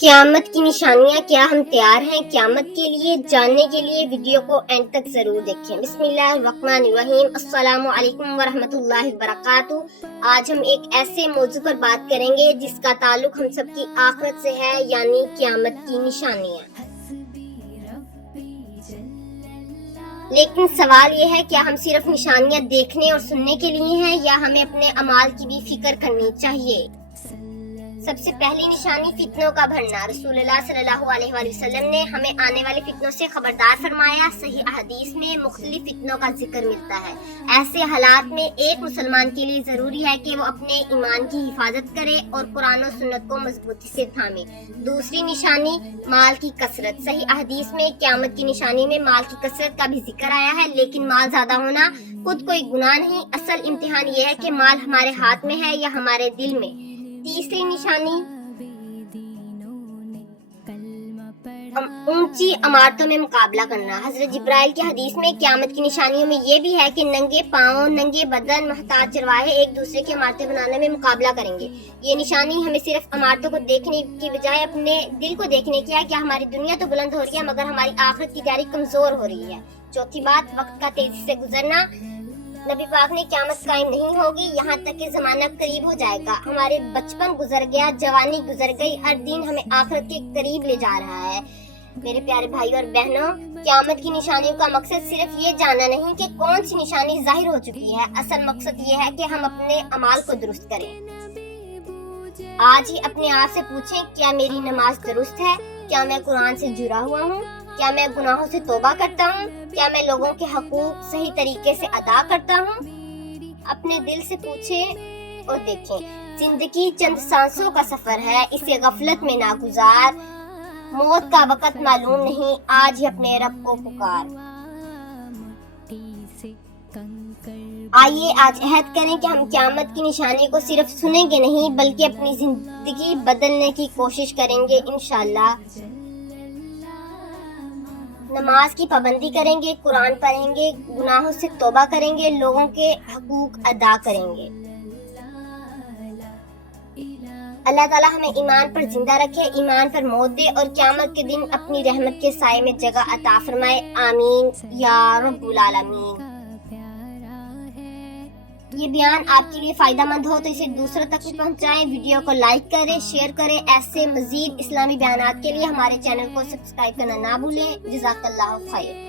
قیامت کی نشانیاں، کیا ہم تیار ہیں قیامت کے لیے؟ جاننے کے لیے ویڈیو کو اینڈ تک ضرور دیکھیں۔ بسم اللہ الرحمن الرحیم۔ السلام علیکم ورحمۃ اللہ وبرکاتہ۔ آج ہم ایک ایسے موضوع پر بات کریں گے جس کا تعلق ہم سب کی آخرت سے ہے، یعنی قیامت کی نشانیاں۔ لیکن سوال یہ ہے، کیا ہم صرف نشانیاں دیکھنے اور سننے کے لیے ہیں، یا ہمیں اپنے اعمال کی بھی فکر کرنی چاہیے؟ سب سے پہلی نشانی فتنوں کا بڑھنا۔ رسول اللہ صلی اللہ علیہ وآلہ وسلم نے ہمیں آنے والے فتنوں سے خبردار فرمایا۔ صحیح احادیث میں مختلف فتنوں کا ذکر ملتا ہے۔ ایسے حالات میں ایک مسلمان کے لیے ضروری ہے کہ وہ اپنے ایمان کی حفاظت کرے اور قرآن و سنت کو مضبوطی سے تھامے۔ دوسری نشانی مال کی کثرت۔ صحیح احادیث میں قیامت کی نشانی میں مال کی کثرت کا بھی ذکر آیا ہے، لیکن مال زیادہ ہونا خود کوئی گناہ نہیں، اصل امتحان یہ ہے کہ مال ہمارے ہاتھ میں ہے یا ہمارے دل میں۔ تیسری نشانی اونچی عمارتوں میں مقابلہ کرنا۔ حضرت جبرائیل کی حدیث میں قیامت کی نشانیوں میں یہ بھی ہے کہ ننگے پاؤں، ننگے بدن محتاج چرواہے ایک دوسرے کی عمارتیں بنانے میں مقابلہ کریں گے۔ یہ نشانی ہمیں صرف عمارتوں کو دیکھنے کی بجائے اپنے دل کو دیکھنے کی ہے، کہ ہماری دنیا تو بلند ہو رہی ہے مگر ہماری آخرت کی تیاری کمزور ہو رہی ہے۔ چوتھی بات، وقت کا تیزی سے گزرنا۔ نبی پاک نے قیامت قائم نہیں ہوگی یہاں تک کہ زمانہ قریب ہو جائے گا۔ ہمارے بچپن گزر گیا، جوانی گزر گئی، ہر دن ہمیں آخرت کے قریب لے جا رہا ہے۔ میرے پیارے بھائی اور بہنوں، قیامت کی نشانیوں کا مقصد صرف یہ جاننا نہیں کہ کون سی نشانی ظاہر ہو چکی ہے، اصل مقصد یہ ہے کہ ہم اپنے اعمال کو درست کریں۔ آج ہی اپنے آپ سے پوچھیں، کیا میری نماز درست ہے؟ کیا میں قرآن سے جڑا ہوا ہوں؟ کیا میں گناہوں سے توبہ کرتا ہوں؟ کیا میں لوگوں کے حقوق صحیح طریقے سے ادا کرتا ہوں؟ اپنے دل سے پوچھیں اور دیکھیں۔ زندگی چند سانسوں کا سفر ہے، اسے غفلت میں نہ گزار۔ موت کا وقت معلوم نہیں، آج ہی اپنے رب کو پکار۔ آئیے آج عہد کریں کہ ہم قیامت کی نشانی کو صرف سنیں گے نہیں بلکہ اپنی زندگی بدلنے کی کوشش کریں گے انشاءاللہ۔ نماز کی پابندی کریں گے، قرآن پڑھیں گے، گناہوں سے توبہ کریں گے، لوگوں کے حقوق ادا کریں گے۔ اللہ تعالیٰ ہمیں ایمان پر زندہ رکھے، ایمان پر موت دے اور قیامت کے دن اپنی رحمت کے سائے میں جگہ عطا فرمائے، آمین یا رب العالمین۔ یہ بیان آپ کے لیے فائدہ مند ہو تو اسے دوسروں تک بھی پہنچائیں، ویڈیو کو لائک کریں، شیئر کریں۔ ایسے مزید اسلامی بیانات کے لیے ہمارے چینل کو سبسکرائب کرنا نہ بھولیں۔ جزاک اللہ خیر۔